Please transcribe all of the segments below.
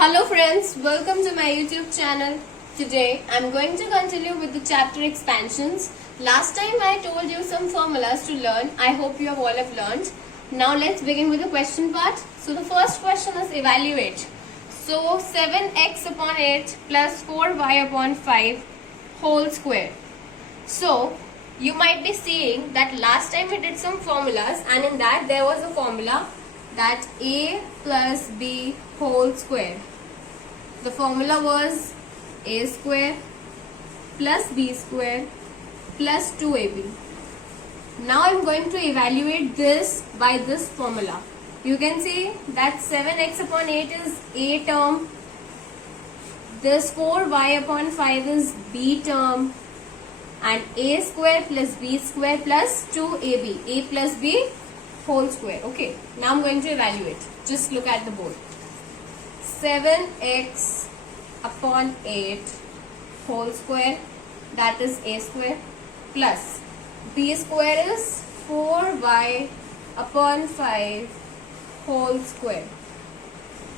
Hello friends, welcome to my YouTube channel. Today I'm going to continue with the chapter expansions. Last time I told you some formulas to learn. I hope you all have learned. Now let's begin with the question part. So the first question is evaluate. So 7x upon 8 plus 4y upon 5 whole square. So you might be seeing that last time we did some formulas, and in that there was a formula that a plus b whole square. The formula was a square plus b square plus 2ab. Now I am going to evaluate this by this formula. You can see that 7x upon 8 is a term, this 4y upon 5 is b term, and a square plus b square plus 2ab, a plus b whole square. Okay, now I'm going to evaluate. Just look at the board. 7x upon 8 whole square, that is a square, plus b square is 4y upon 5 whole square,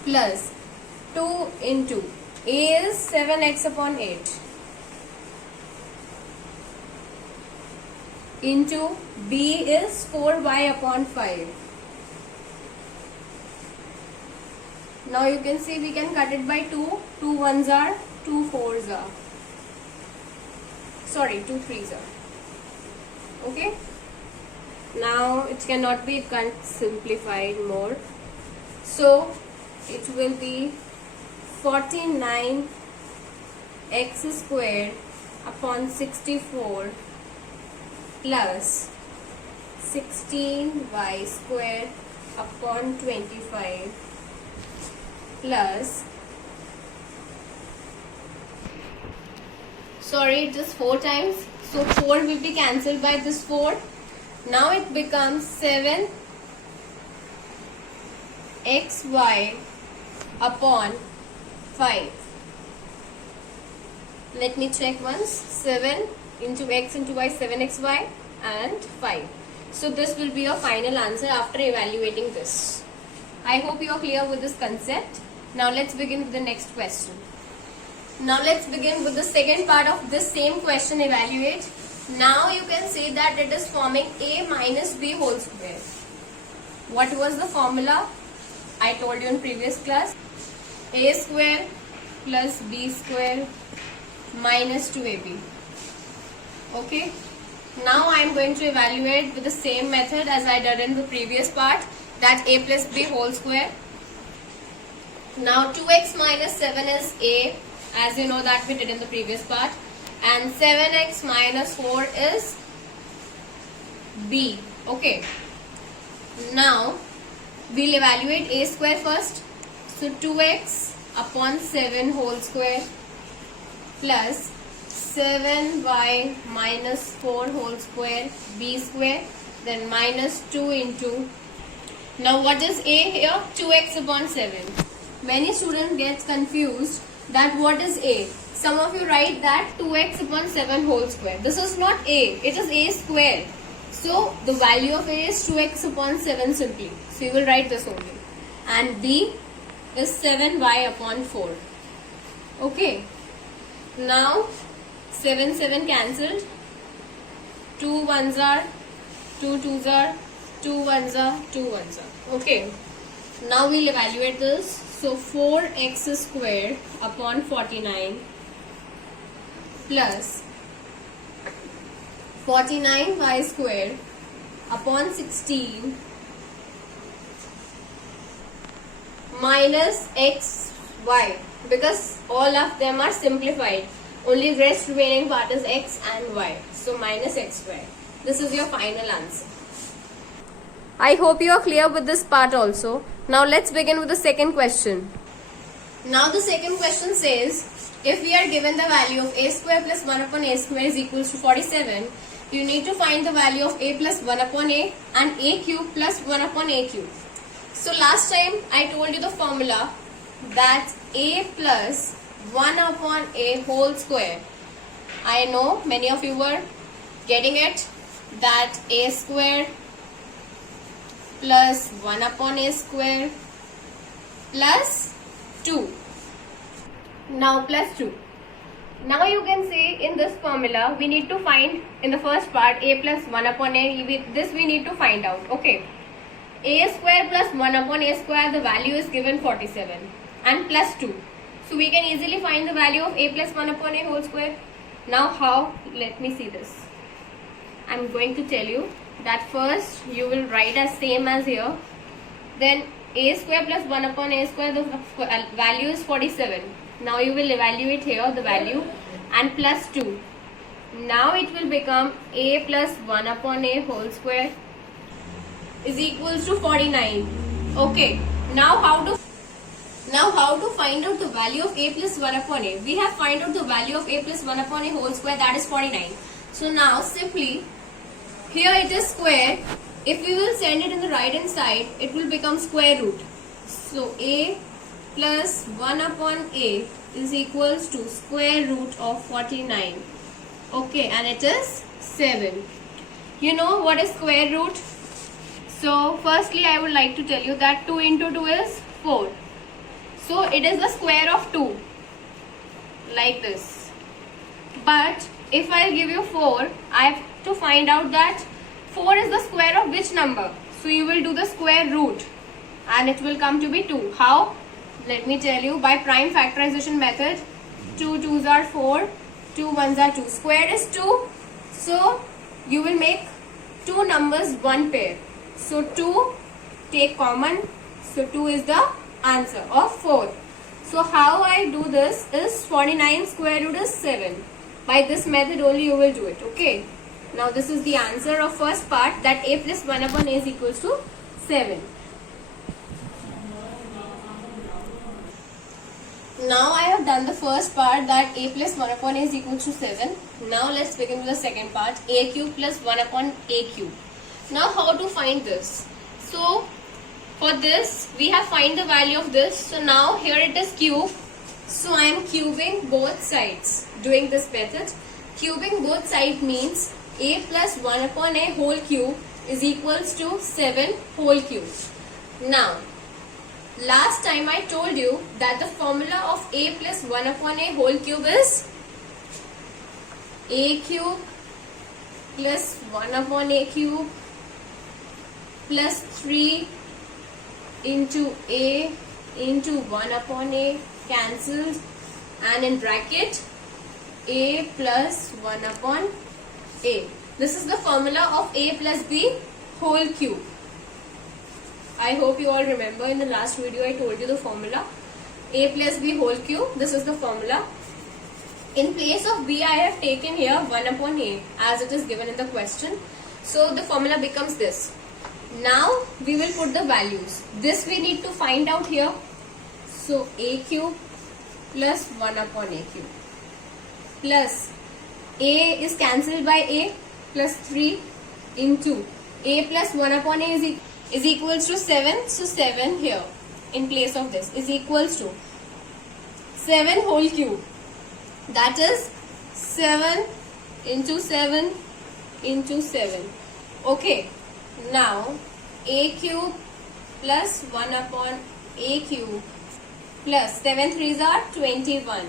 plus 2 into a is 7x upon 8 into b is 4y upon 5. Now you can see we can cut it by 2. 2 ones are, 2 fours are. Sorry, 2 threes are. Okay. Now it cannot be simplified more. So it will be 49 x squared upon 64 plus 16y squared upon 25 plus, sorry, just 4 times, so 4 will be cancelled by this 4. Now it becomes 7xy upon 5. Let me check once. 7 into x into y, 7xy and 5. So this will be your final answer after evaluating this. I hope you are clear with this concept. Now let's begin with the next question. Now let's begin with the second part of this same question, evaluate. Now you can see that it is forming a minus b whole square. What was the formula? I told you in previous class. A square plus b square minus 2ab. Okay. Now I am going to evaluate with the same method as I did in the previous part, that a plus b whole square. Now 2x minus 7 is a, as you know that we did in the previous part, and 7x minus 4 is b. Okay. Now we'll evaluate a square first. So 2x upon 7 whole square plus 7y minus 4 whole square b square, then minus 2 into, now what is a here? 2x upon 7. Many students get confused that what is a. Some of you write that 2x upon 7 whole square. This is not a, it is a square. So the value of a is 2x upon 7 simply. So you will write this only. And b is 7y upon 4. Okay. Now 7 cancelled. 2 ones are, 2 twos are, 2 ones are, 2 ones are. Okay. Now we'll evaluate this. So 4x squared upon 49 plus 49y squared upon 16 minus xy, because all of them are simplified. Only rest remaining part is x and y. So minus xy. This is your final answer. I hope you are clear with this part also. Now let's begin with the second question. Now the second question says, if we are given the value of a square plus 1 upon a square is equals to 47, you need to find the value of a plus 1 upon a and a cube plus 1 upon a cube. So last time I told you the formula that a plus 1 upon a whole square. I know many of you were getting it, that a square plus 1 upon a square plus 2. Now plus 2. Now you can see in this formula we need to find in the first part a plus 1 upon a. This we need to find out. Okay. A square plus 1 upon a square, the value is given 47 and plus 2. So we can easily find the value of a plus 1 upon a whole square. Now how? Let me see this. I am going to tell you that first you will write as same as here. Then a square plus 1 upon a square, the value is 47. Now you will evaluate here the value and plus 2. Now it will become a plus 1 upon a whole square is equals to 49. Okay. Now how to find out the value of a plus 1 upon a? We have find out the value of a plus 1 upon a whole square, that is 49. So now simply here it is square. If we will send it in the right hand side, it will become square root. So a plus 1 upon a is equals to square root of 49. Okay, and it is 7. You know what is square root? So firstly I would like to tell you that 2 into 2 is 4. So it is the square of 2, like this. But if I give you 4, I have to find out that 4 is the square of which number. So you will do the square root and it will come to be 2. How? Let me tell you, by prime factorization method. 2 2s are 4, 2 1s are 2. Square is 2. So you will make two numbers one pair. So 2 take common. So 2 is the answer of 4. So how I do this is 49 square root is 7. By this method only you will do it. Okay. Now this is the answer of first part, that a plus 1 upon a is equals to 7. Now I have done the first part, that a plus 1 upon a is equals to 7. Now let's begin with the second part, a cube plus 1 upon a cube. Now how to find this? So for this we have find the value of this. So now here it is cube. So I am cubing both sides. Doing this method, cubing both sides means a plus 1 upon a whole cube is equals to 7 whole cube. Now last time I told you that the formula of a plus 1 upon a whole cube is a cube plus 1 upon a cube plus 3 into a into 1 upon a cancelled, and in bracket a plus 1 upon a. This is the formula of a plus b whole cube. I hope you all remember in the last video I told you the formula. A plus b whole cube, this is the formula. In place of b I have taken here 1 upon a as it is given in the question. So the formula becomes this. Now we will put the values. This we need to find out here. So a cube plus 1 upon a cube plus a is cancelled by a plus 3 into a plus 1 upon a is equals to 7. So 7 here in place of this is equals to 7 whole cube. That is 7 into 7 into 7. Okay. Now a cube plus 1 upon a cube plus 7 3s are 21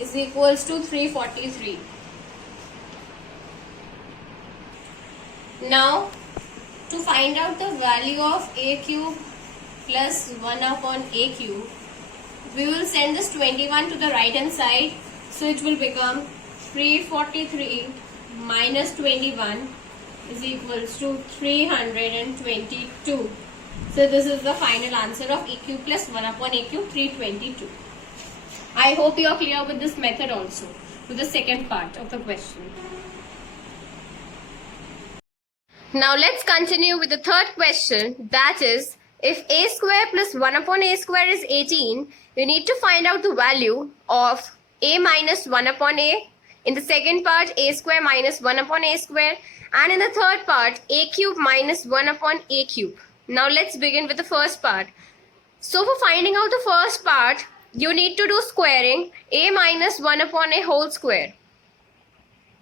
is equals to 343. Now to find out the value of a cube plus 1 upon a cube, we will send this 21 to the right hand side. So it will become 343 minus 21 is equals to 322. So this is the final answer of a cube plus 1 upon a cube, 322. I hope you are clear with this method also, with the second part of the question. Now let's continue with the third question, that is, if a square plus 1 upon a square is 18, you need to find out the value of a minus 1 upon a. In the second part, a square minus 1 upon a square. And in the third part, a cube minus 1 upon a cube. Now let's begin with the first part. So for finding out the first part, you need to do squaring a minus 1 upon a whole square.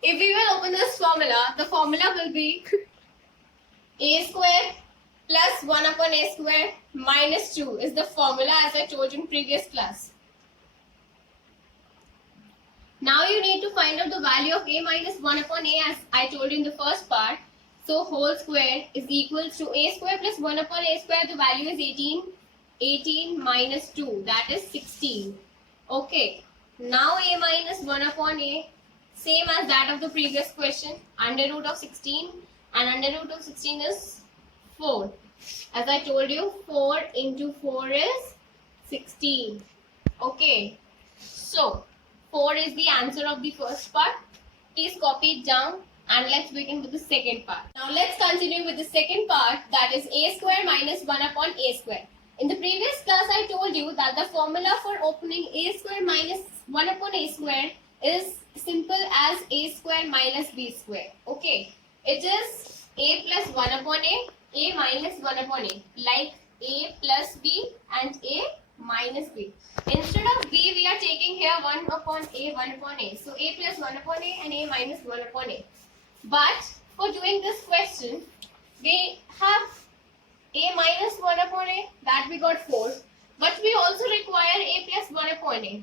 If we will open this formula, the formula will be a square plus 1 upon a square minus 2 is the formula as I told you in previous class. Now you need to find out the value of a minus 1 upon a, as I told you in the first part. So whole square is equals to a square plus 1 upon a square. The value is 18. 18 minus 2, that is 16. Okay. Now a minus 1 upon a, same as that of the previous question. Under root of 16, and under root of 16 is 4. As I told you, 4 into 4 is 16. Okay. So 4 is the answer of the first part. Please copy it down and let's begin with the second part. Now let's continue with the second part, that is a square minus 1 upon a square. In the previous class I told you that the formula for opening a square minus 1 upon a square is simple as a square minus b square. Okay. It is a plus 1 upon a minus 1 upon a, like a plus b and a minus b. Instead of b, we are taking here 1 upon a, 1 upon a. So a plus 1 upon a and a minus 1 upon a. But for doing this question, we have a minus 1 upon a, that we got 4. But we also require a plus 1 upon a.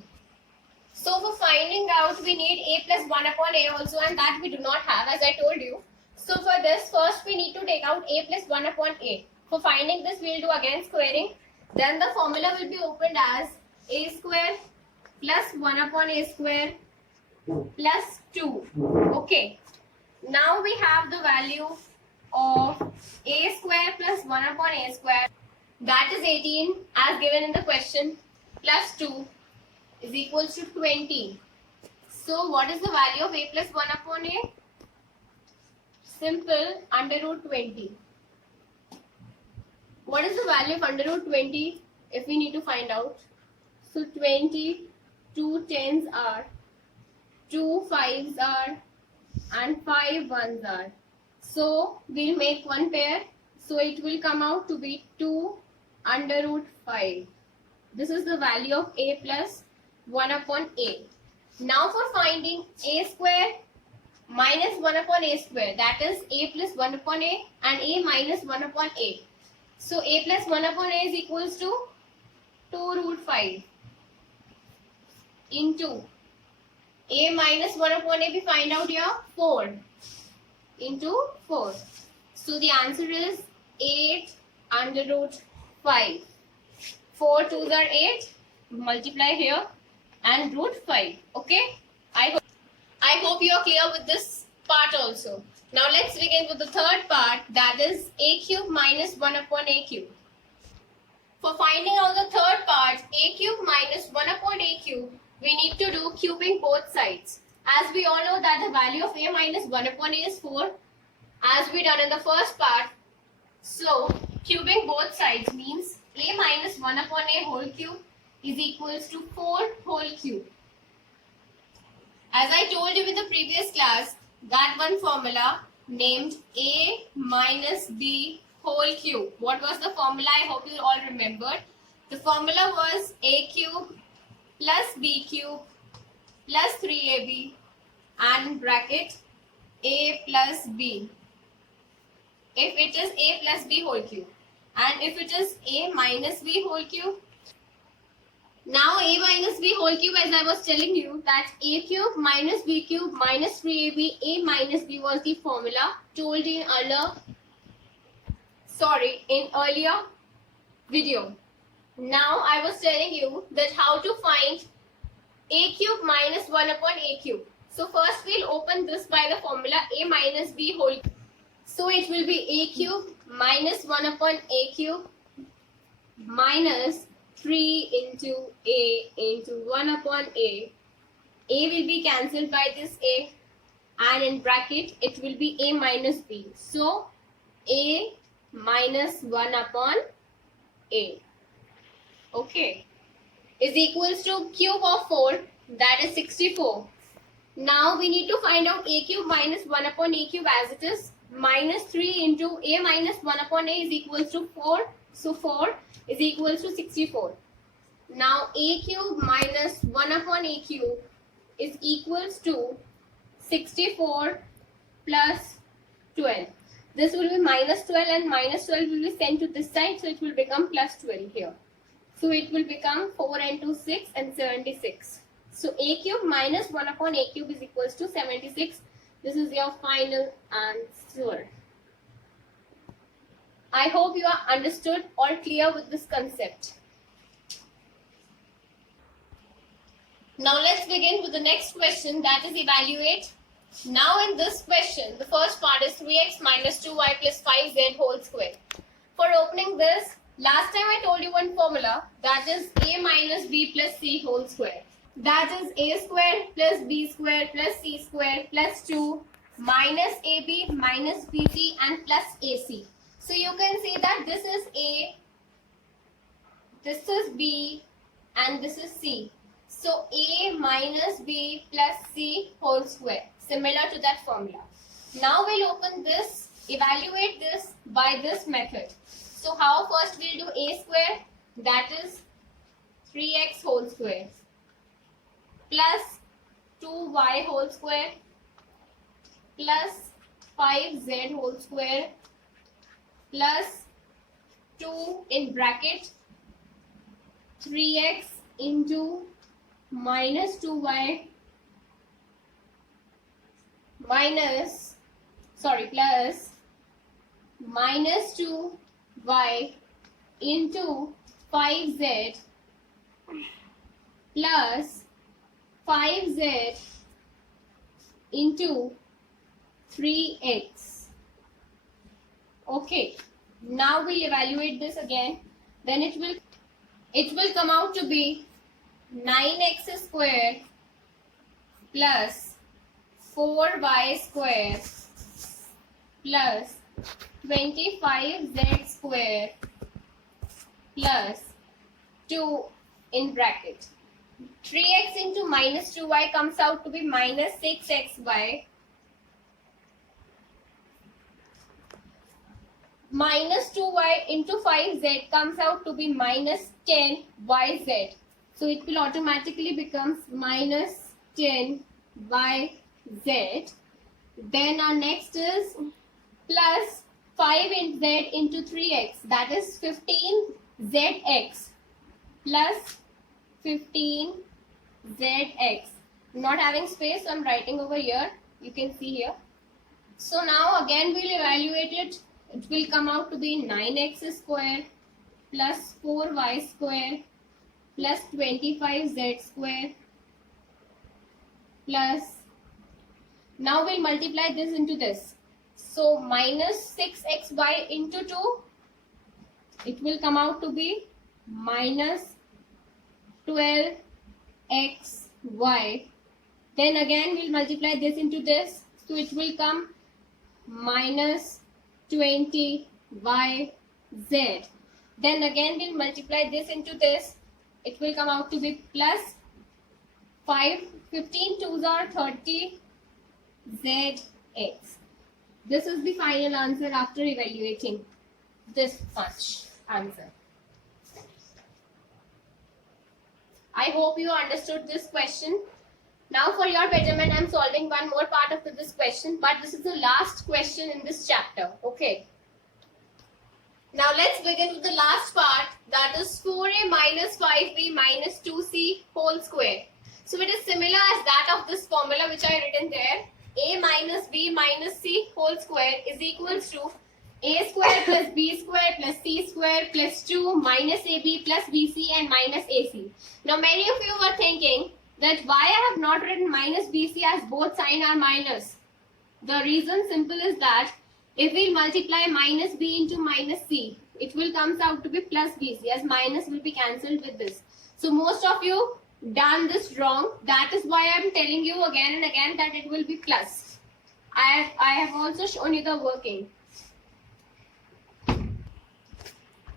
So for finding out, we need a plus 1 upon a also, and that we do not have, as I told you. So for this, first we need to take out a plus 1 upon a. For finding this, we will do again squaring. Then the formula will be opened as a square plus 1 upon a square plus 2. Okay. Now we have the value of a square plus 1 upon a square, that is 18 as given in the question, plus 2 is equals to 20. So what is the value of a plus 1 upon a? Simple, under root 20. What is the value of under root 20 if we need to find out? So 20, 2 tens are, 2 fives are, and 5 ones are. So we'll make one pair. So it will come out to be 2 under root 5. This is the value of a plus 1 upon a. Now for finding a square minus 1 upon a square, that is a plus 1 upon a and a minus 1 upon a. So a plus 1 upon a is equals to 2 root 5 into a minus 1 upon a, we find out here 4 into 4. So the answer is 8 under root 5. 4 2s are 8. Multiply here and root 5. Okay. I hope you are clear with this part also. Now let's begin with the third part, that is a cube minus 1 upon a cube. For finding out the third part, a cube minus 1 upon a cube, we need to do cubing both sides. As we all know that the value of a minus 1 upon a is 4, as we done in the first part. So cubing both sides means a minus 1 upon a whole cube is equals to 4 whole cube. As I told you in the previous class, that one formula named a minus b whole cube. What was the formula? I hope you all remembered. The formula was a cube plus b cube plus 3ab and in bracket a plus b. If it is a plus b whole cube, and if it is a minus b whole cube. Now a minus b whole cube, as I was telling you, that a cube minus b cube minus 3ab, a minus b was the formula told in earlier video. Now I was telling you that how to find a cube minus 1 upon a cube. So first we'll open this by the formula a minus b whole cube. So it will be a cube minus 1 upon a cube minus 3 into a into 1 upon a. A will be cancelled by this a, and in bracket it will be a minus b. So a minus 1 upon a, okay, is equals to cube of 4, that is 64. Now we need to find out a cube minus 1 upon a cube as it is. Minus 3 into a minus 1 upon a is equals to 4. So 4 is equals to 64. Now a cube minus 1 upon a cube is equals to 64 plus 12. This will be minus 12 and minus 12 will be sent to this side. So it will become plus 12 here. So it will become 4 into 6 and 76. So a cube minus 1 upon a cube is equals to 76. This is your final answer. I hope you are understood or clear with this concept. Now let's begin with the next question, that is evaluate. Now in this question, the first part is 3x minus 2y plus 5z whole square. For opening this, last time I told you one formula, that is a minus b plus c whole square. That is a square plus b square plus c square plus 2 minus ab minus bc and plus ac. So you can see that this is a, this is b and this is c. So a minus b plus c whole square, similar to that formula. Now we'll open this, evaluate this by this method. So how first we'll do a square, that is 3x whole square plus 2y whole square plus 5z whole square plus 2 in bracket 3x into minus 2y minus, plus minus 2y into 5z plus 5z into 3x. Okay, now we'll evaluate this again. Then it will come out to be 9x square plus 4y square plus 25z square plus 2 in bracket. 3x into minus 2y comes out to be minus 6xy minus 2y into 5z comes out to be minus 10yz. So it will automatically becomes minus 10yz. Then our next is plus 5z into 3x, that is 15zx plus 15zx. Not having space, so I'm writing over here. You can see here. So now again we'll evaluate it. It will come out to be 9x square plus 4y square plus 25z square plus, now we'll multiply this into this. So minus 6xy into 2, it will come out to be minus 12xy. Then again we'll multiply this into this. So it will come minus 20yz. Then again we'll multiply this into this. It will come out to be plus 15 2s are 30 zx. This is the final answer after evaluating this much answer. I hope you understood this question. Now for your betterment, I am solving one more part of this question, but this is the last question in this chapter. Okay. Now let's begin with the last part, that is 4a minus 5b minus 2c whole square. So it is similar as that of this formula which I written there. A minus b minus c whole square is equals to a square plus b square plus c square plus 2 minus ab plus bc and minus ac. Now many of you were thinking that why I have not written minus bc as both sign are minus. The reason simple is that if we multiply minus b into minus c, it will comes out to be plus bc, as minus will be cancelled with this. So most of you done this wrong. That is why I am telling you again and again that it will be plus. I have also shown you the working.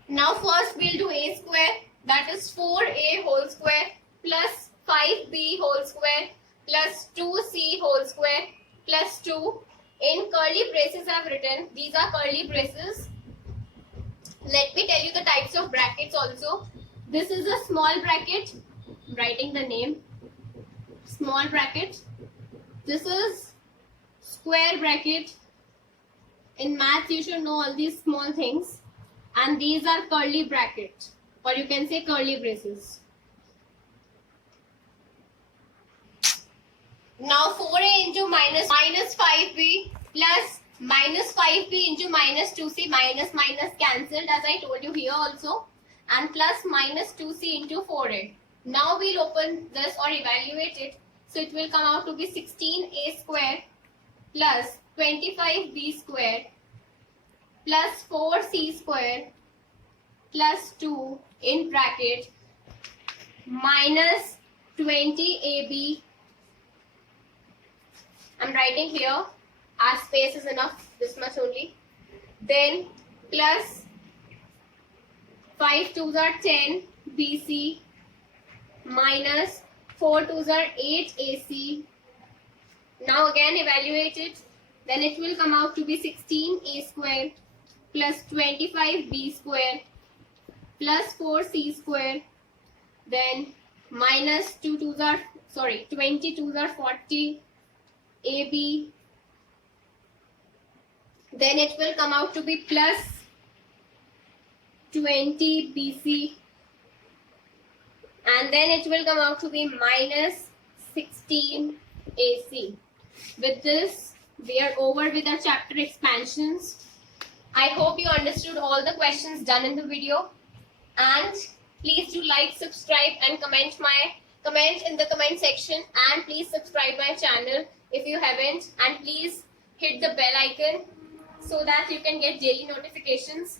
Now first we'll do a square, that is 4a whole square plus 5b whole square plus 2c whole square plus 2. In curly braces I have written, these are curly braces. Let me tell you the types of brackets also. This is a small bracket, writing the name, small bracket. This is square bracket. In maths you should know all these small things. And these are curly bracket, or you can say curly braces. Now 4a into minus 5b plus minus 5b into minus 2c, minus minus cancelled as I told you here also, and plus minus 2c into 4a. Now we'll open this or evaluate it. So it will come out to be 16a square plus 25b square plus 4c square plus 2 in bracket minus 20ab. I'm writing here as space is enough, this much only. Then plus 5 2s are 10 BC minus 4 2s are 8 AC. Now again evaluate it. Then it will come out to be 16a square plus 25b square plus 4c square. Then minus 22s are 40 AB. Then it will come out to be plus 20 BC. And then it will come out to be minus 16 AC. With this, we are over with our chapter expansions. I hope you understood all the questions done in the video. And please do like, subscribe and comment in the comment section. And please subscribe my channel if you haven't. And please hit the bell icon so that you can get daily notifications.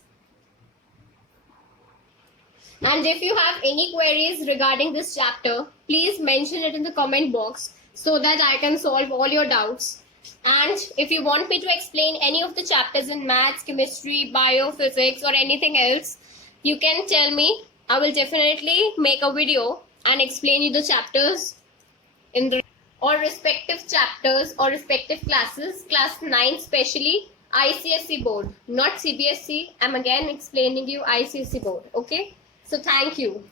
And if you have any queries regarding this chapter, please mention it in the comment box so that I can solve all your doubts. And if you want me to explain any of the chapters in maths, chemistry, bio, physics or anything else, you can tell me. I will definitely make a video and explain you the chapters in the or respective chapters or respective classes. Class 9 specially, ICSE board, not CBSE. I'm again explaining you ICSE board. Okay. So thank you.